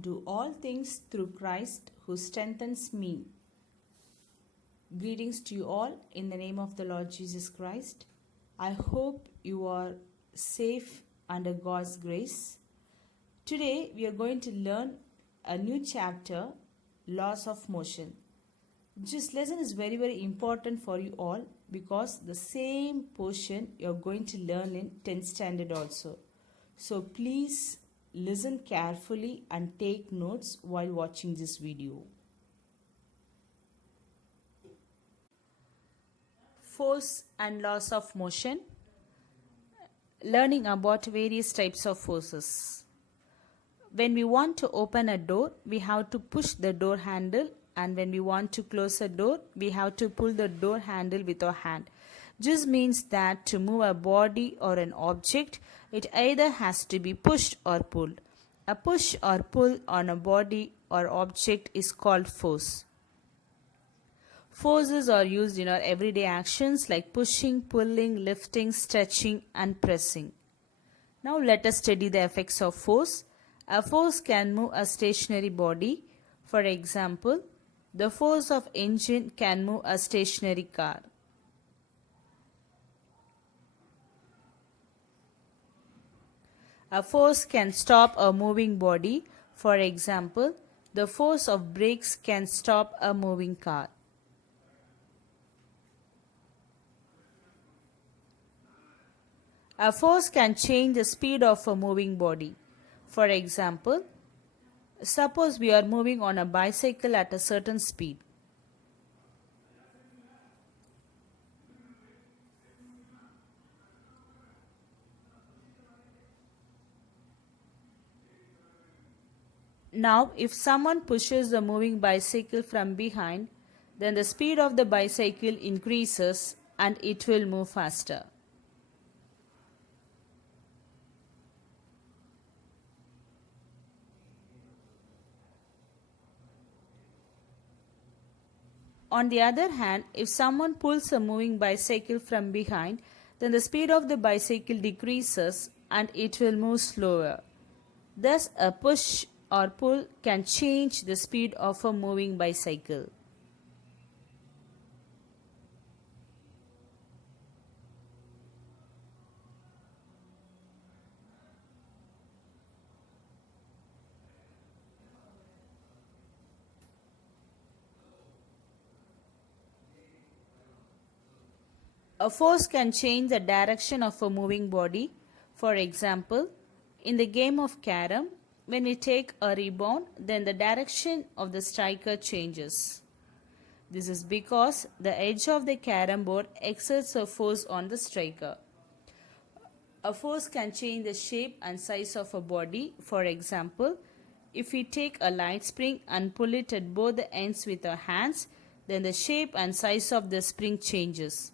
can do all things through Christ who strengthens me. Greetings to you all in the name of the Lord Jesus Christ. I hope you are safe under God's grace. Today we are going to learn a new chapter, Laws of Motion. This lesson is very important for you all because the same portion you are going to learn in 10th standard also. So please listen carefully and take notes while watching this video. Force and laws of motion. Learning about various types of forces. When we want to open a door, we have to push the door handle, and when we want to close a door, we have to pull the door handle with our hand. This means that to move a body or an object, it either has to be pushed or pulled. A push or pull on a body or object is called force. Forces are used in our everyday actions like pushing, pulling, lifting, stretching, and pressing. Now let us study the effects of force. A force can move a stationary body. For example, the force of engine can move a stationary car. A force can stop a moving body. For example, the force of brakes can stop a moving car. A force can change the speed of a moving body. For example, suppose we are moving on a bicycle at a certain speed. Now, if someone pushes the moving bicycle from behind, then the speed of the bicycle increases and it will move faster. On the other hand, if someone pulls a moving bicycle from behind, then the speed of the bicycle decreases and it will move slower. Thus, a push or pull can change the speed of a moving bicycle. A force can change the direction of a moving body. For example, in the game of carom, when we take a rebound, then the direction of the striker changes. This is because the edge of the carom board exerts a force on the striker. A force can change the shape and size of a body. For example, if we take a light spring and pull it at both the ends with our hands, then the shape and size of the spring changes.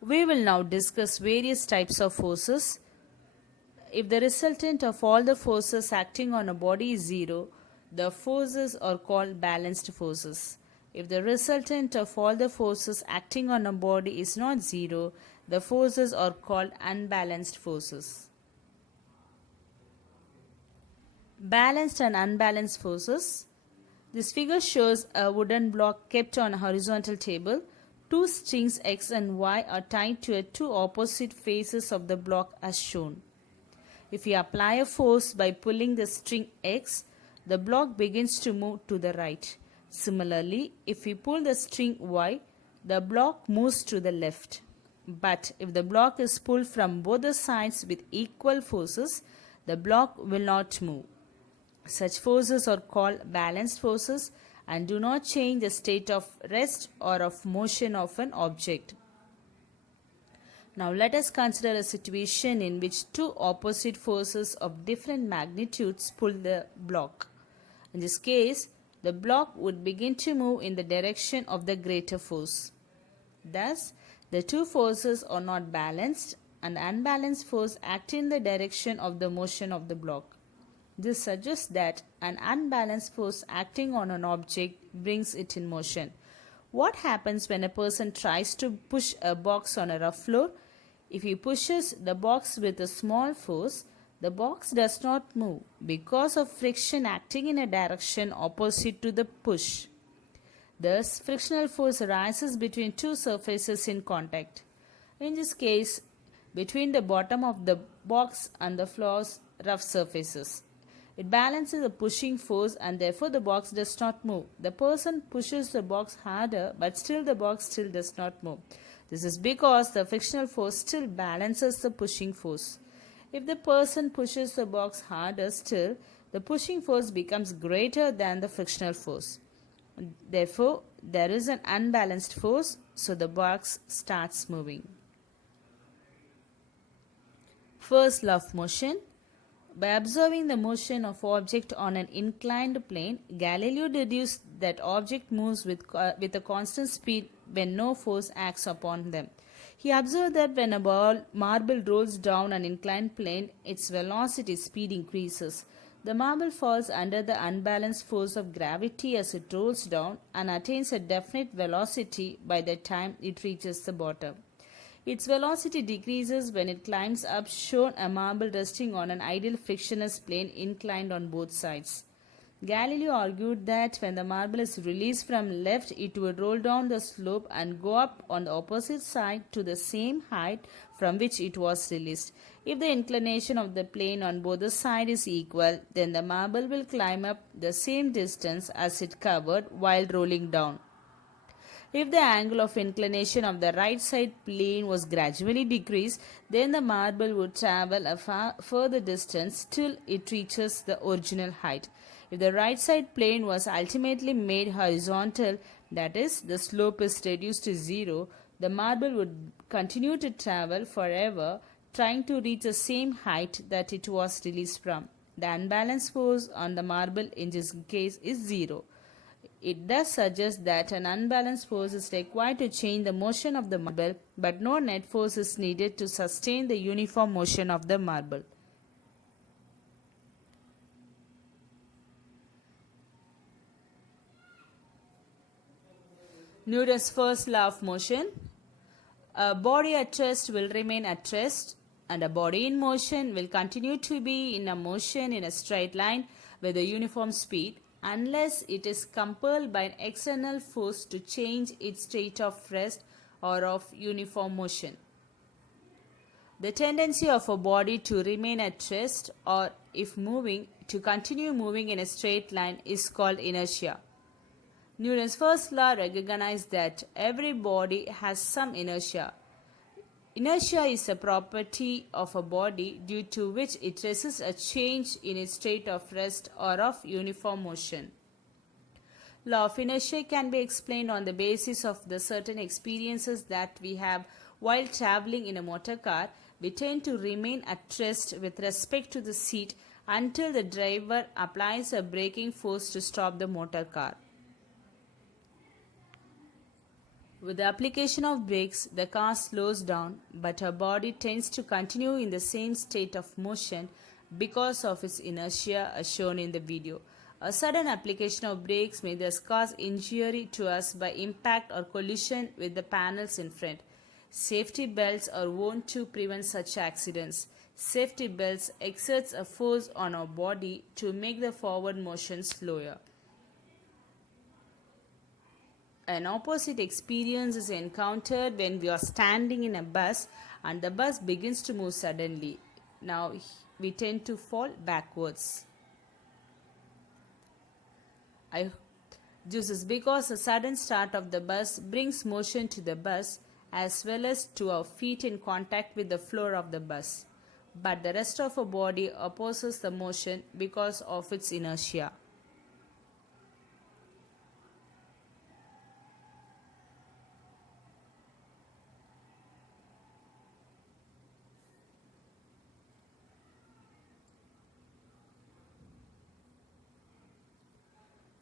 We will now discuss various types of forces. If the resultant of all the forces acting on a body is zero, the forces are called balanced forces. If the resultant of all the forces acting on a body is not zero, the forces are called unbalanced forces. Balanced and unbalanced forces. This figure shows a wooden block kept on a horizontal table. Two strings X and Y are tied to two opposite faces of the block as shown. If we apply a force by pulling the string X, the block begins to move to the right. Similarly, if we pull the string Y, the block moves to the left. But if the block is pulled from both the sides with equal forces, the block will not move. Such forces are called balanced forces and do not change the state of rest or of motion of an object. Now let us consider a situation in which two opposite forces of different magnitudes pull the block. In this case, the block would begin to move in the direction of the greater force. Thus, the two forces are not balanced and the unbalanced force act in the direction of the motion of the block. This suggests that an unbalanced force acting on an object brings it in motion. What happens when a person tries to push a box on a rough floor? If he pushes the box with a small force, the box does not move because of friction acting in a direction opposite to the push. Thus, frictional force arises between two surfaces in contact. In this case, between the bottom of the box and the floor's rough surfaces. It balances the pushing force and therefore the box does not move. The person pushes the box harder but still the box still does not move. This is because the frictional force still balances the pushing force. If the person pushes the box harder still, the pushing force becomes greater than the frictional force. Therefore, there is an unbalanced force, so the box starts moving. First law of motion. By observing the motion of object on an inclined plane, Galileo deduced that object moves with a constant speed when no force acts upon them. He observed that when a marble rolls down an inclined plane, its velocity speed increases. The marble falls under the unbalanced force of gravity as it rolls down and attains a definite velocity by the time it reaches the bottom. Its velocity decreases when it climbs up, shown a marble resting on an ideal frictionless plane inclined on both sides. Galileo argued that when the marble is released from left, it would roll down the slope and go up on the opposite side to the same height from which it was released. If the inclination of the plane on both the sides is equal, then the marble will climb up the same distance as it covered while rolling down. If the angle of inclination of the right side plane was gradually decreased, then the marble would travel a further distance till it reaches the original height. If the right side plane was ultimately made horizontal, that is, the slope is reduced to zero, the marble would continue to travel forever, trying to reach the same height that it was released from. The unbalanced force on the marble in this case is zero. It thus suggests that an unbalanced force is required to change the motion of the marble, but no net force is needed to sustain the uniform motion of the marble. Newton's first law of motion. A body at rest will remain at rest, and a body in motion will continue to be in a motion in a straight line with a uniform speed, unless it is compelled by an external force to change its state of rest or of uniform motion. The tendency of a body to remain at rest, or if moving, to continue moving in a straight line is called inertia. Newton's first law recognized that every body has some inertia. Inertia is a property of a body due to which it resists a change in its state of rest or of uniform motion. Law of inertia can be explained on the basis of the certain experiences that we have while traveling in a motor car. We tend to remain at rest with respect to the seat until the driver applies a braking force to stop the motor car. With the application of brakes, the car slows down, but her body tends to continue in the same state of motion because of its inertia as shown in the video. A sudden application of brakes may thus cause injury to us by impact or collision with the panels in front. Safety belts are worn to prevent such accidents. Safety belts exerts a force on our body to make the forward motion slower. An opposite experience is encountered when we are standing in a bus and the bus begins to move suddenly. Now we tend to fall backwards. This is because the sudden start of the bus brings motion to the bus as well as to our feet in contact with the floor of the bus. But the rest of our body opposes the motion because of its inertia.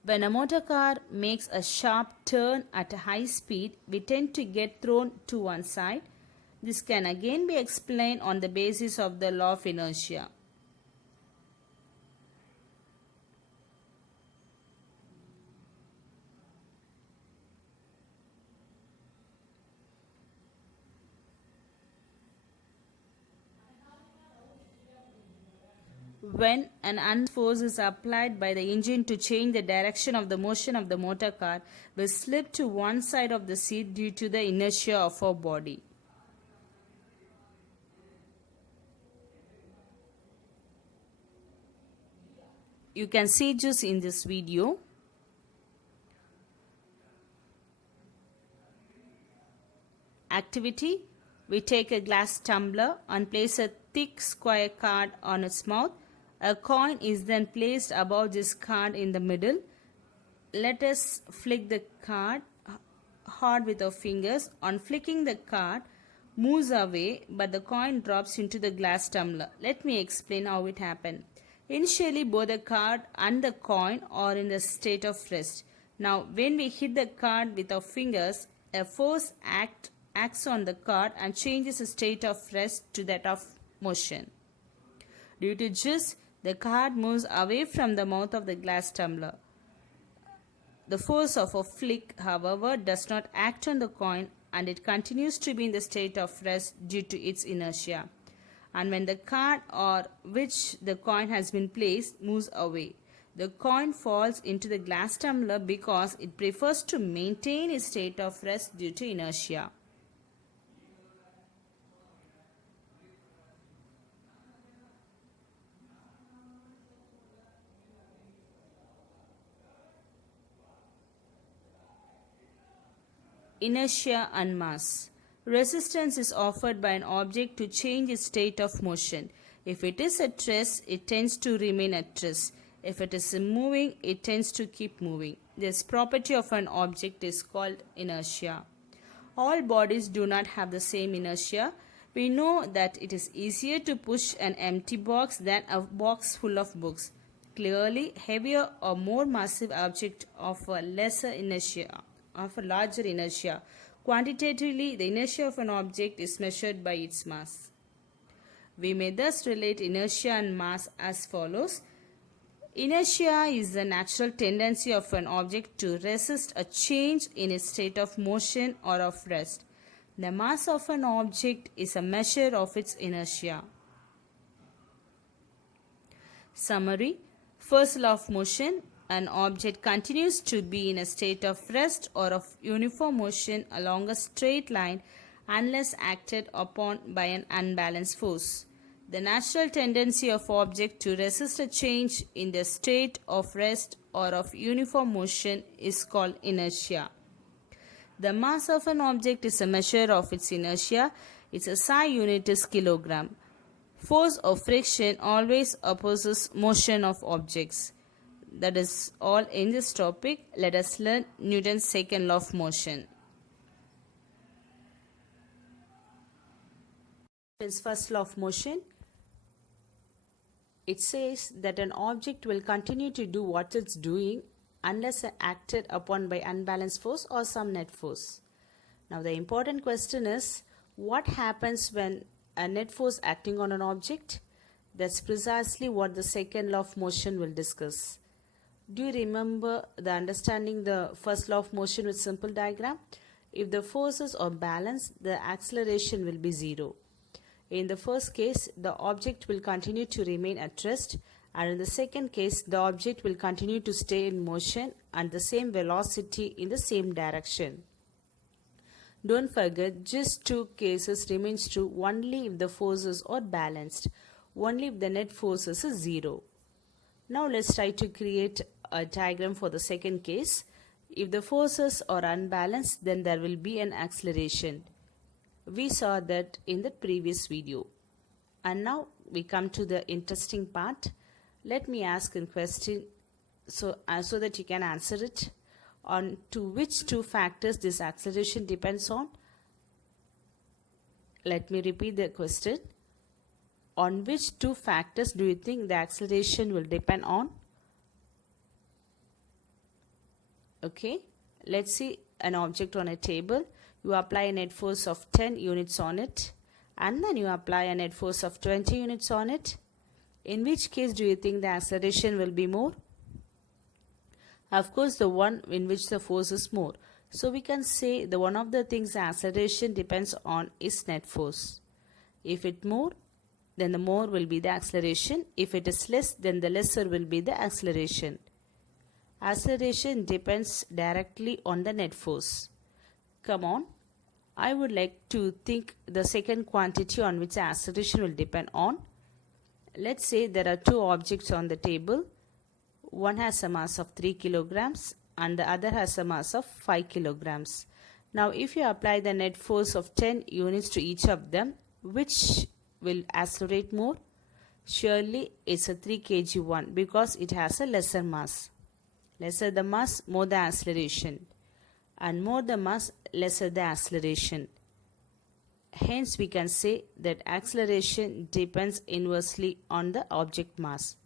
When a motor car makes a sharp turn at a high speed, we tend to get thrown to one side. This can again be explained on the basis of the law of inertia. When an unbalanced force is applied by the engine to change the direction of the motion of the motor car, we slip to one side of the seat due to the inertia of our body. You can see this in this video. Activity: we take a glass tumbler and place a thick square card on its mouth. A coin is then placed above this card in the middle. Let us flick the card hard with our fingers. On flicking, the card moves away, but the coin drops into the glass tumbler. Let me explain how it happened. Initially, both the card and the coin are in the state of rest. Now, when we hit the card with our fingers, a force acts on the card and changes the state of rest to that of motion. Due to this, the card moves away from the mouth of the glass tumbler. The force of a flick, however, does not act on the coin and it continues to be in the state of rest due to its inertia. And when the card on which the coin has been placed moves away, the coin falls into the glass tumbler because it prefers to maintain its state of rest due to inertia. Inertia and mass. Resistance is offered by an object to change its state of motion. If it is at rest, it tends to remain at rest. If it is moving, it tends to keep moving. This property of an object is called inertia. All bodies do not have the same inertia. We know that it is easier to push an empty box than a box full of books. Clearly, heavier or more massive object of a lesser inertia, of a larger inertia. Quantitatively, the inertia of an object is measured by its mass. We may thus relate inertia and mass as follows. Inertia is the natural tendency of an object to resist a change in its state of motion or of rest. The mass of an object is a measure of its inertia. Summary: first law of motion. An object continues to be in a state of rest or of uniform motion along a straight line unless acted upon by an unbalanced force. The natural tendency of object to resist a change in the state of rest or of uniform motion is called inertia. The mass of an object is a measure of its inertia. Its SI unit is kilogram. Force of friction always opposes motion of objects. That is all in this topic. Let us learn Newton's second law of motion. Newton's first law of motion. It says that an object will continue to do what it's doing unless acted upon by unbalanced force or some net force. Now the important question is, what happens when a net force acting on an object? That's precisely what the second law of motion will discuss. Do you remember the understanding the first law of motion with simple diagram? If the forces are balanced, the acceleration will be zero. In the first case, the object will continue to remain at rest, and in the second case, the object will continue to stay in motion at the same velocity in the same direction. Don't forget, just two cases remains true only if the forces are balanced, only if the net forces is zero. Now let's try to create a diagram for the second case. If the forces are unbalanced, then there will be an acceleration. We saw that in the previous video. And now we come to the interesting part. Let me ask a question so that you can answer it. On to which two factors this acceleration depends on? Let me repeat the question. On which two factors do you think the acceleration will depend on? Okay, let's see an object on a table. You apply a net force of 10 units on it, and then you apply a net force of 20 units on it. In which case do you think the acceleration will be more? Of course, the one in which the force is more. So we can say the one of the things the acceleration depends on is net force. If it more, then the more will be the acceleration. If it is less, then the lesser will be the acceleration. Acceleration depends directly on the net force. Come on, I would like to think the second quantity on which the acceleration will depend on. Let's say there are two objects on the table. One has a mass of 3 kilograms and the other has a mass of 5 kilograms. Now if you apply the net force of 10 units to each of them, which will accelerate more? Surely it's a 3 kg one because it has a lesser mass. Lesser the mass, more the acceleration. And more the mass, lesser the acceleration. Hence we can say that acceleration depends inversely on the object mass.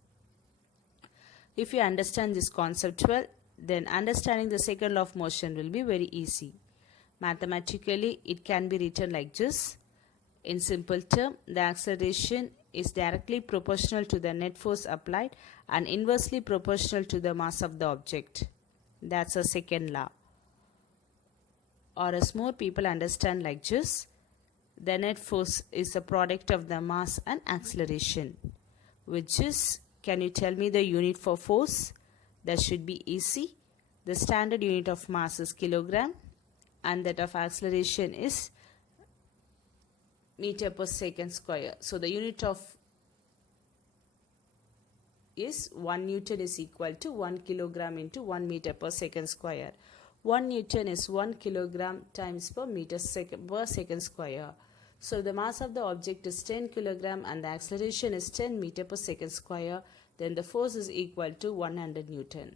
If you understand this concept well, then understanding the second law of motion will be very easy. Mathematically, it can be written like this. In simple term, the acceleration is directly proportional to the net force applied and inversely proportional to the mass of the object. That's a second law. Or as more people understand like this, the net force is the product of the mass and acceleration. Which is, can you tell me the unit for force? That should be easy. The standard unit of mass is kilogram and that of acceleration is meter per second square. So the unit of is 1 Newton is equal to 1 kilogram into 1 meter per second square. 1 Newton is 1 kilogram times per second square. So the mass of the object is 10 kilogram and the acceleration is 10 meter per second square. Then the force is equal to 100 Newton.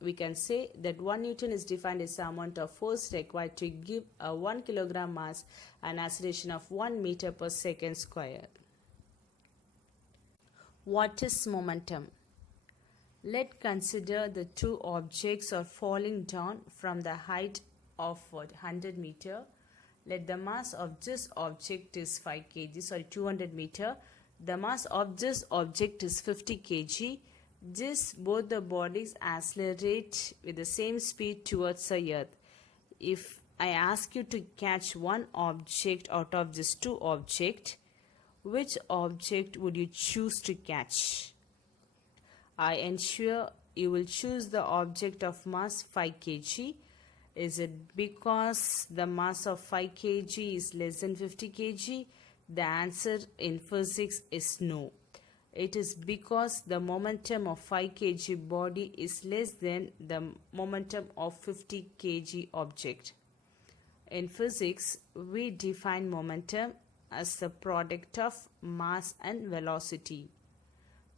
We can say that 1 Newton is defined as the amount of force required to give a 1 kilogram mass and acceleration of 1 meter per second square. What is momentum? Let's consider the two objects are falling down from the height of 100 meter. Let the mass of this object is 5 kg, 200 meter. The mass of this object is 50 kg. Both the bodies accelerate with the same speed towards the earth. If I ask you to catch one object out of these two objects, which object would you choose to catch? I ensure you will choose the object of mass 5 kg. Is it because the mass of 5 kg is less than 50 kg? The answer in physics is no. It is because the momentum of 5 kg body is less than the momentum of 50 kg object. In physics, we define momentum as the product of mass and velocity.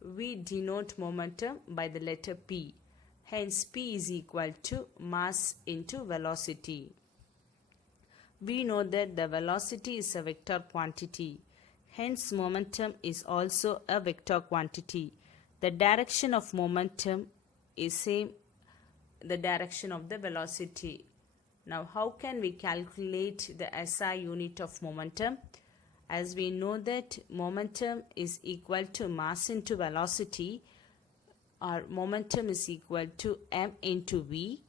We denote momentum by the letter P. Hence, P is equal to mass into velocity. We know that the velocity is a vector quantity. Hence, momentum is also a vector quantity. The direction of momentum is same the direction of the velocity. Now, how can we calculate the SI unit of momentum? As we know that momentum is equal to mass into velocity, our momentum is equal to m into v.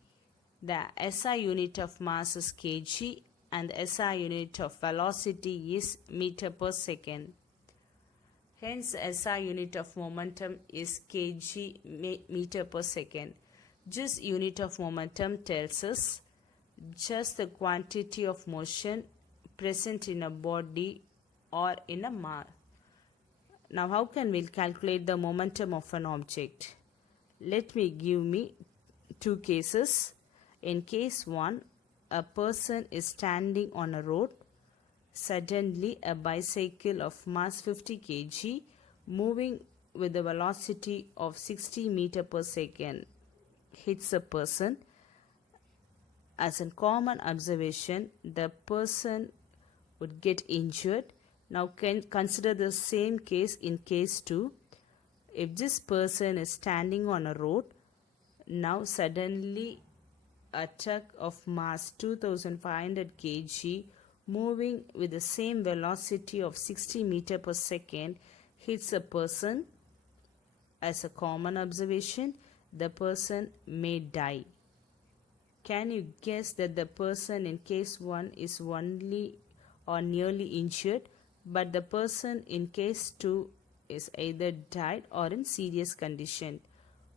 The SI unit of mass is kg and the SI unit of velocity is meter per second. Hence, SI unit of momentum is kg meter per second. This unit of momentum tells us just the quantity of motion present in a body or in a mass. Now, how can we calculate the momentum of an object? Let me give two cases. In case 1, a person is standing on a road. Suddenly, a bicycle of mass 50 kg moving with a velocity of 60 meter per second hits a person. As a common observation, the person would get injured. Now, consider the same case in case 2. If this person is standing on a road, now suddenly a truck of mass 2500 kg moving with the same velocity of 60 meter per second hits a person. As a common observation, the person may die. Can you guess that the person in case 1 is only or nearly injured, but the person in case 2 is either died or in serious condition.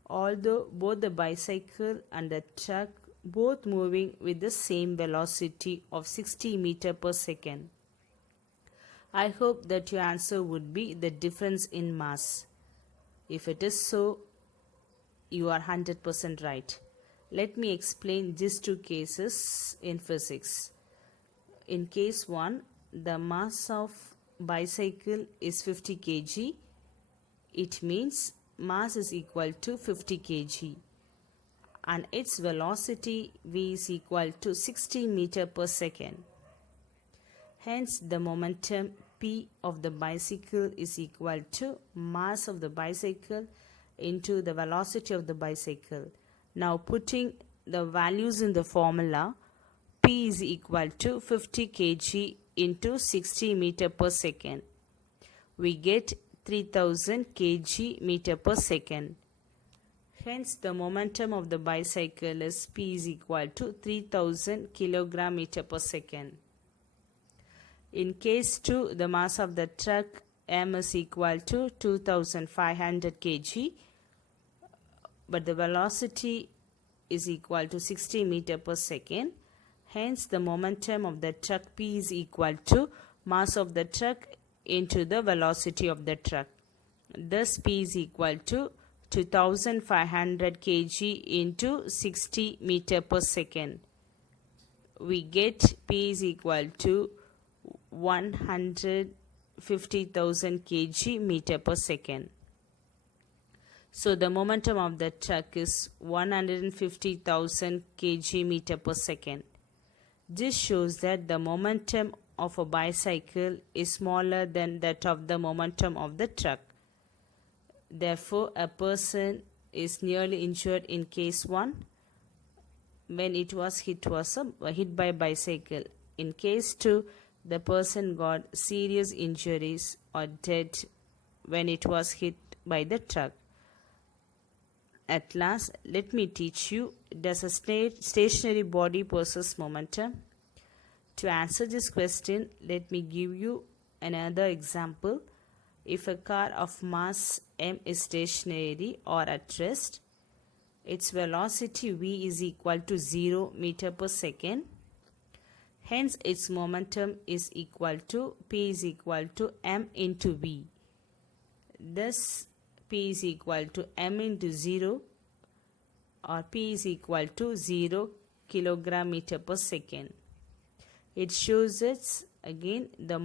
Although both the bicycle and the truck both moving with the same velocity of 60 meter per second. I hope that your answer would be the difference in mass. If it is so, you are 100% right. Let me explain these two cases in physics. In case 1, the mass of bicycle is 50 kg. It means mass is equal to 50 kg and its velocity v is equal to 60 meter per second. Hence, the momentum p of the bicycle is equal to mass of the bicycle into the velocity of the bicycle. Now, putting the values in the formula, p is equal to 50 kg into 60 meter per second. We get 3000 kg meter per second. Hence, the momentum of the bicycle is p is equal to 3000 kilogram meter per second. In case 2, the mass of the truck m is equal to 2500 kg, but the velocity is equal to 60 meter per second. Hence, the momentum of the truck p is equal to mass of the truck into the velocity of the truck. Thus, p is equal to 2500 kg into 60 meter per second. We get p is equal to 150,000 kg meter per second. So the momentum of the truck is 150,000 kg meter per second. This shows that the momentum of a bicycle is smaller than that of the momentum of the truck. Therefore, a person is nearly injured in case 1 when it was hit by a bicycle. In case 2, the person got serious injuries or dead when it was hit by the truck. At last, let me teach you, does a stationary body possess momentum? To answer this question, let me give you another example. If a car of mass m is stationary or at rest, its velocity v is equal to 0 meter per second. Hence, its momentum is equal to p is equal to m into v. Thus, p is equal to m into 0 or p is equal to 0 kilogram meter per second. It shows us again the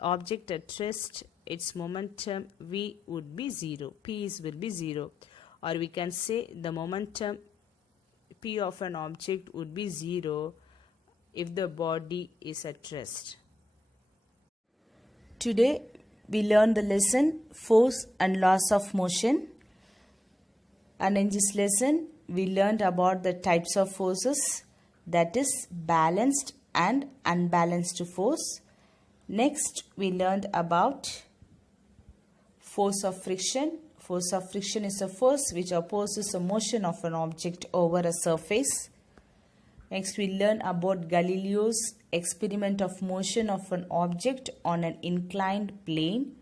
object at rest, its momentum v would be 0, p will be 0, or we can say the momentum p of an object would be 0 if the body is at rest. Today we learned the lesson force and laws of motion, and in this lesson we learned about the types of forces, that is balanced and unbalanced force. Next we learned about force of friction. Force of friction is a force which opposes the motion of an object over a surface. Next we learn about Galileo's experiment of motion of an object on an inclined plane.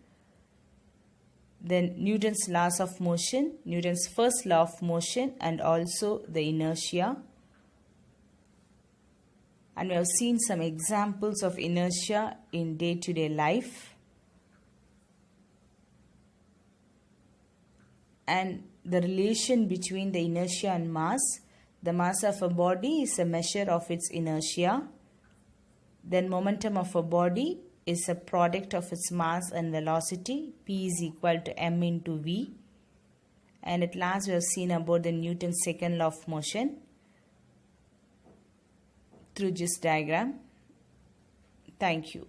Then Newton's laws of motion, Newton's first law of motion, and also the inertia. And we have seen some examples of inertia in day-to-day life. And the relation between the inertia and mass. The mass of a body is a measure of its inertia. Then momentum of a body is a product of its mass and velocity. P is equal to m into v. And at last we have seen about the Newton's second law of motion through this diagram. Thank you.